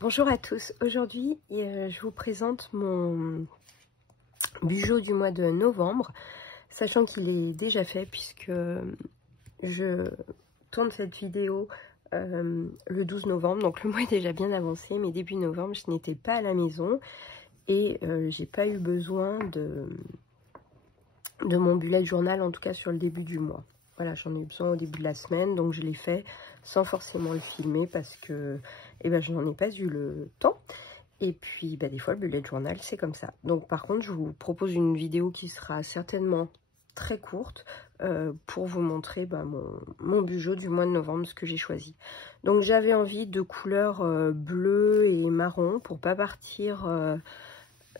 Bonjour à tous, aujourd'hui je vous présente mon bijou du mois de novembre, sachant qu'il est déjà fait puisque je tourne cette vidéo le 12 novembre, donc le mois est déjà bien avancé, mais début novembre je n'étais pas à la maison et j'ai pas eu besoin de mon bullet journal, en tout cas sur le début du mois. Voilà, j'en ai eu besoin au début de la semaine, donc je l'ai fait sans forcément le filmer parce que je n'en ai pas eu le temps. Et puis, des fois, le bullet journal, c'est comme ça. Donc, par contre, je vous propose une vidéo qui sera certainement très courte pour vous montrer mon bijou du mois de novembre, ce que j'ai choisi. Donc, j'avais envie de couleurs bleu et marron pour pas partir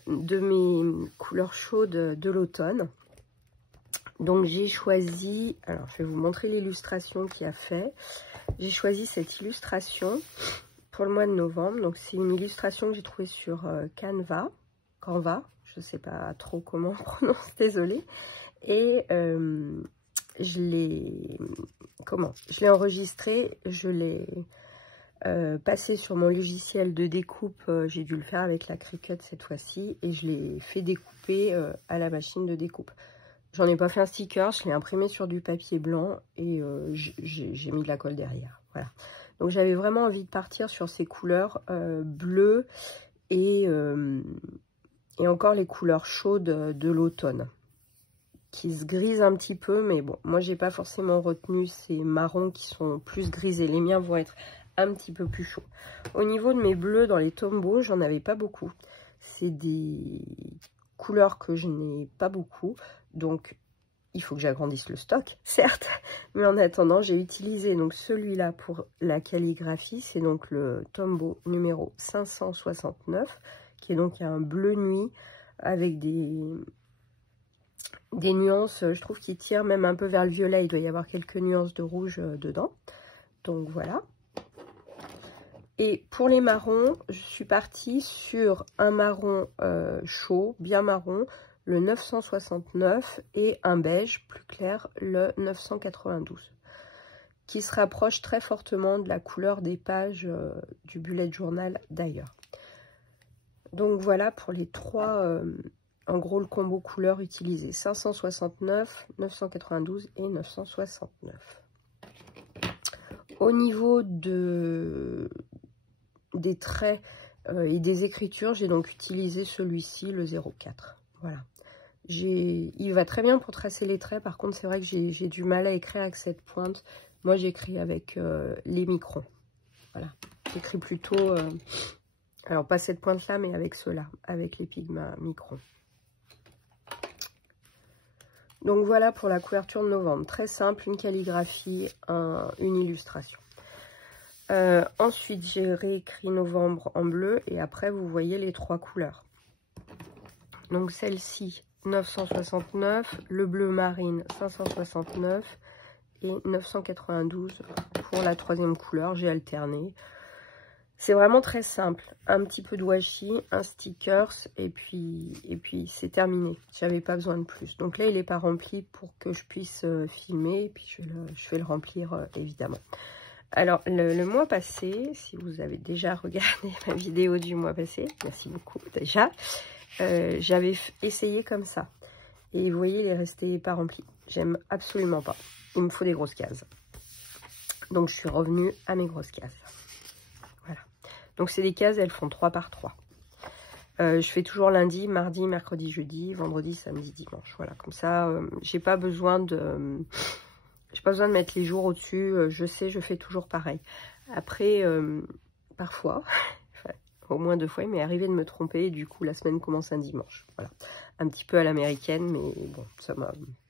de mes couleurs chaudes de l'automne. Donc j'ai choisi, alors je vais vous montrer l'illustration qu'il a fait. J'ai choisi cette illustration pour le mois de novembre. Donc c'est une illustration que j'ai trouvée sur Canva, je ne sais pas trop comment on prononce, désolée. Et je l'ai enregistré, je l'ai passé sur mon logiciel de découpe. J'ai dû le faire avec la Cricut cette fois-ci et je l'ai fait découper à la machine de découpe. J'en ai pas fait un sticker, je l'ai imprimé sur du papier blanc et j'ai mis de la colle derrière. Voilà. Donc j'avais vraiment envie de partir sur ces couleurs bleues et encore les couleurs chaudes de l'automne qui se grisent un petit peu, mais bon, moi j'ai pas forcément retenu ces marrons qui sont plus grisés. Les miens vont être un petit peu plus chauds. Au niveau de mes bleus dans les tombeaux, j'en avais pas beaucoup. C'est des couleurs que je n'ai pas beaucoup. Donc, il faut que j'agrandisse le stock, certes. Mais en attendant, j'ai utilisé donc celui-là pour la calligraphie. C'est donc le tombeau numéro 569, qui est donc un bleu nuit avec des nuances, je trouve, qui tirent même un peu vers le violet. Il doit y avoir quelques nuances de rouge dedans. Donc, voilà. Et pour les marrons, je suis partie sur un marron chaud, bien marron, le 969 et un beige plus clair, le 992, qui se rapproche très fortement de la couleur des pages du bullet journal d'ailleurs. Donc voilà pour les trois, en gros le combo couleur utilisé, 569, 992 et 969. Au niveau des traits et des écritures, j'ai donc utilisé celui-ci, le 04. Voilà. Il va très bien pour tracer les traits. Par contre, c'est vrai que j'ai du mal à écrire avec cette pointe. Moi, j'écris avec les microns. Voilà. J'écris plutôt... alors, pas cette pointe-là, mais avec ceux-là. Avec les Pigma microns. Donc, voilà pour la couverture de novembre. Très simple, une calligraphie, une illustration. Ensuite, j'ai réécrit novembre en bleu. Et après, vous voyez les trois couleurs. Donc, celle-ci... 969, le bleu marine 569 et 992 pour la troisième couleur. J'ai alterné. C'est vraiment très simple. Un petit peu de washi, un stickers et puis c'est terminé. J'avais pas besoin de plus. Donc là, il n'est pas rempli pour que je puisse filmer. Et puis je vais le remplir évidemment. Alors, le mois passé, si vous avez déjà regardé ma vidéo du mois passé, merci beaucoup déjà. J'avais essayé comme ça et vous voyez, il est resté pas rempli. J'aime absolument pas, il me faut des grosses cases, donc je suis revenue à mes grosses cases. Voilà, donc c'est des cases, elles font 3 par 3. Je fais toujours lundi, mardi, mercredi, jeudi, vendredi, samedi, dimanche. Voilà, comme ça j'ai pas besoin de mettre les jours au dessus. Je sais, je fais toujours pareil. Après parfois au moins 2 fois, il m'est arrivé de me tromper et du coup la semaine commence un dimanche. Voilà, un petit peu à l'américaine, mais bon,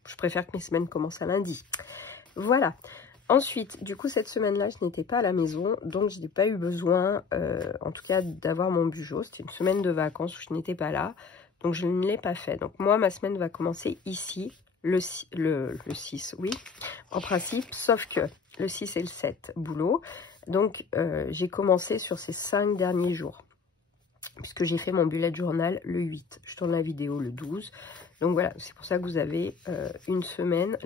je préfère que mes semaines commencent à lundi. Voilà. Ensuite, du coup, cette semaine-là, je n'étais pas à la maison, donc je n'ai pas eu besoin, en tout cas, d'avoir mon bijou. C'était une semaine de vacances où je n'étais pas là, donc je ne l'ai pas fait. Donc moi, ma semaine va commencer ici, le 6, oui, en principe, sauf que le 6 et le 7, boulot. Donc, j'ai commencé sur ces 5 derniers jours, puisque j'ai fait mon bullet journal le 8. Je tourne la vidéo le 12. Donc voilà, c'est pour ça que vous avez une semaine.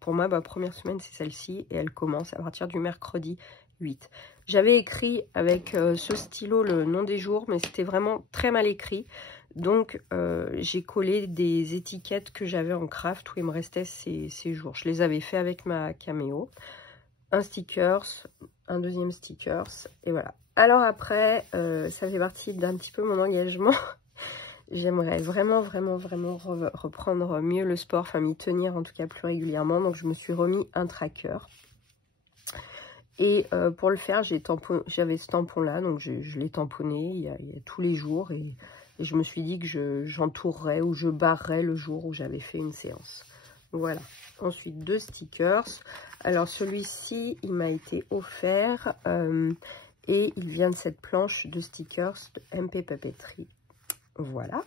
Pour moi, ma première semaine, c'est celle-ci. Et elle commence à partir du mercredi 8. J'avais écrit avec ce stylo le nom des jours, mais c'était vraiment très mal écrit. Donc, j'ai collé des étiquettes que j'avais en craft où il me restait ces jours. Je les avais fait avec ma Cameo. Un stickers, un deuxième stickers, et voilà. Alors après, ça fait partie d'un petit peu mon engagement. J'aimerais vraiment reprendre mieux le sport, enfin m'y tenir en tout cas plus régulièrement. Donc je me suis remis un tracker. Et pour le faire, j'avais ce tampon-là, donc je l'ai tamponné il y a tous les jours. Et je me suis dit que j'entourerais ou je barrerais le jour où j'avais fait une séance. Voilà. Ensuite, 2 stickers. Alors celui-ci, il m'a été offert et il vient de cette planche de stickers de MP Papeterie. Voilà.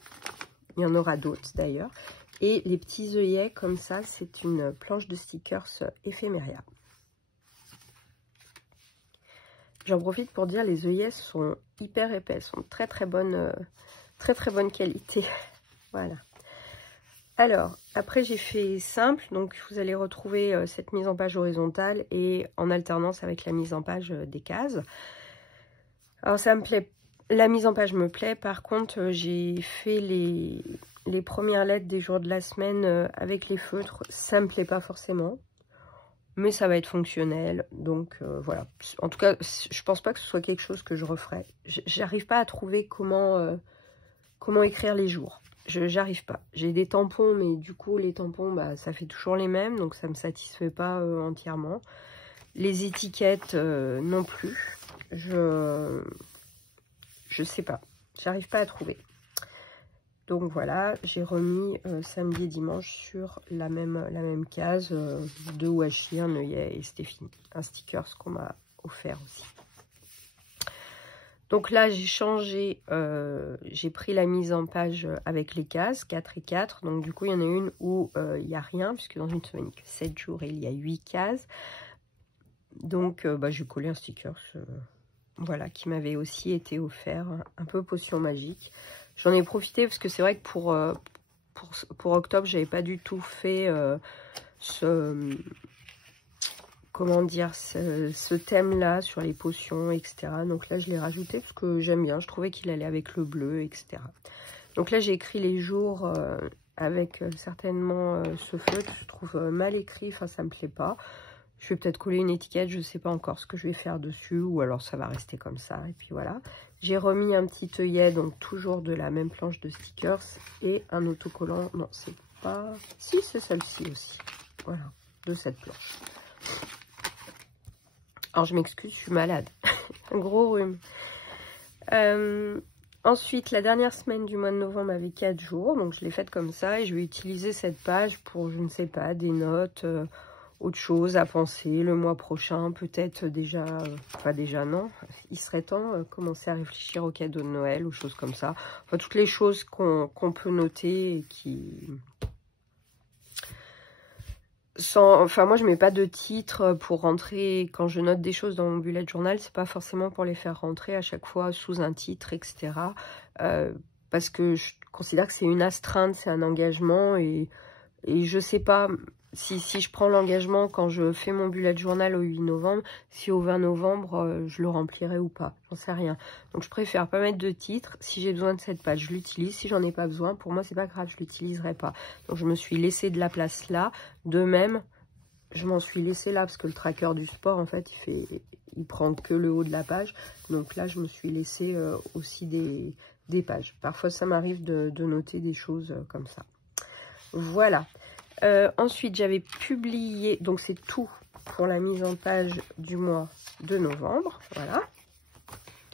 Il y en aura d'autres d'ailleurs. Et les petits œillets comme ça, c'est une planche de stickers éphéméria. J'en profite pour dire les œillets sont hyper épais, sont très bonne qualité. Voilà. Alors, après j'ai fait simple, donc vous allez retrouver cette mise en page horizontale et en alternance avec la mise en page des cases. Alors ça me plaît, la mise en page me plaît, par contre j'ai fait les premières lettres des jours de la semaine avec les feutres, ça me plaît pas forcément. Mais ça va être fonctionnel, donc voilà. En tout cas, je pense pas que ce soit quelque chose que je referai. J'arrive pas à trouver comment écrire les jours. J'arrive pas. J'ai des tampons, mais du coup, les tampons, bah, ça fait toujours les mêmes, donc ça me satisfait pas entièrement. Les étiquettes, non plus. Je sais pas. J'arrive pas à trouver. Donc voilà, j'ai remis samedi et dimanche sur la même case de washi, un œillet et c'était fini. Un sticker qu'on m'a offert aussi. Donc là, j'ai changé, j'ai pris la mise en page avec les cases, 4 et 4. Donc du coup, il y en a une où il n'y a rien, puisque dans une semaine, 7 jours, il y a 8 cases. Donc bah, j'ai collé un sticker, voilà, qui m'avait aussi été offert, un peu potion magique. J'en ai profité parce que c'est vrai que pour octobre, j'avais pas du tout fait ce thème-là sur les potions, etc. Donc là, je l'ai rajouté parce que j'aime bien. Je trouvais qu'il allait avec le bleu, etc. Donc là, j'ai écrit les jours avec certainement ce feutre. Je trouve mal écrit, enfin, ça me plaît pas. Je vais peut-être coller une étiquette, je ne sais pas encore ce que je vais faire dessus, ou alors ça va rester comme ça, et puis voilà. J'ai remis un petit œillet, donc toujours de la même planche de stickers, et un autocollant, non, c'est pas... Si, c'est celle-ci aussi, voilà, de cette planche. Alors, je m'excuse, je suis malade, un gros rhume. Ensuite, la dernière semaine du mois de novembre avait 4 jours, donc je l'ai faite comme ça, et je vais utiliser cette page pour, je ne sais pas, des notes... autre chose à penser le mois prochain, peut-être déjà, pas déjà non, il serait temps commencer à réfléchir aux cadeaux de Noël, aux choses comme ça. Enfin, toutes les choses qu'on peut noter et qui... Enfin, moi, je mets pas de titre pour rentrer, quand je note des choses dans mon bullet journal, c'est pas forcément pour les faire rentrer à chaque fois sous un titre, etc. Parce que je considère que c'est une astreinte, c'est un engagement et je sais pas... Si je prends l'engagement quand je fais mon bullet journal au 8 novembre, si au 20 novembre, je le remplirai ou pas, j'en sais rien. Donc je préfère pas mettre de titre. Si j'ai besoin de cette page, je l'utilise. Si j'en ai pas besoin, pour moi c'est pas grave, je l'utiliserai pas. Donc je me suis laissé de la place là. De même, je m'en suis laissé là parce que le tracker du sport, en fait, il prend que le haut de la page. Donc là, je me suis laissé aussi des pages. Parfois, ça m'arrive de noter des choses comme ça. Voilà. Ensuite, j'avais publié, donc c'est tout pour la mise en page du mois de novembre, voilà.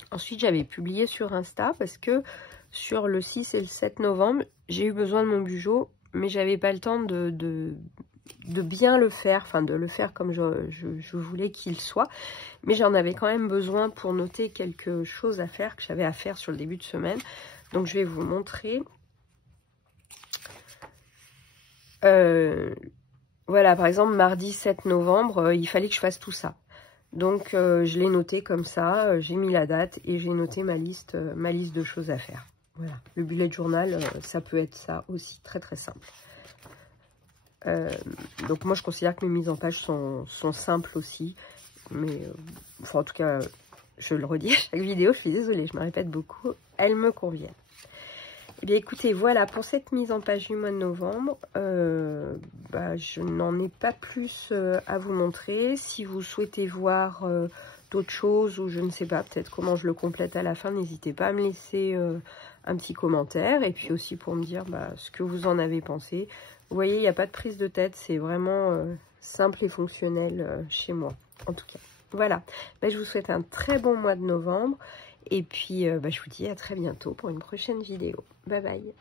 Ensuite, j'avais publié sur Insta parce que sur le 6 et le 7 novembre, j'ai eu besoin de mon Bujo, mais j'avais pas le temps de bien le faire, enfin de le faire comme je voulais qu'il soit. Mais j'en avais quand même besoin pour noter quelque chose à faire, que j'avais à faire sur le début de semaine. Donc, je vais vous montrer... voilà, par exemple, mardi 7 novembre, il fallait que je fasse tout ça. Donc, je l'ai noté comme ça, j'ai mis la date et j'ai noté ma liste de choses à faire. Voilà, le bullet journal, ça peut être ça aussi, très simple. Donc, moi, je considère que mes mises en page sont simples aussi. mais enfin en tout cas, je le redis à chaque vidéo, je suis désolée, je me répète beaucoup, elles me conviennent. Eh bien écoutez, voilà pour cette mise en page du mois de novembre. Je n'en ai pas plus à vous montrer. Si vous souhaitez voir d'autres choses ou je ne sais pas, peut-être comment je le complète à la fin, n'hésitez pas à me laisser un petit commentaire. Et puis aussi pour me dire ce que vous en avez pensé. Vous voyez, il n'y a pas de prise de tête, c'est vraiment simple et fonctionnel chez moi, en tout cas. Voilà, je vous souhaite un très bon mois de novembre. Et puis, je vous dis à très bientôt pour une prochaine vidéo. Bye bye.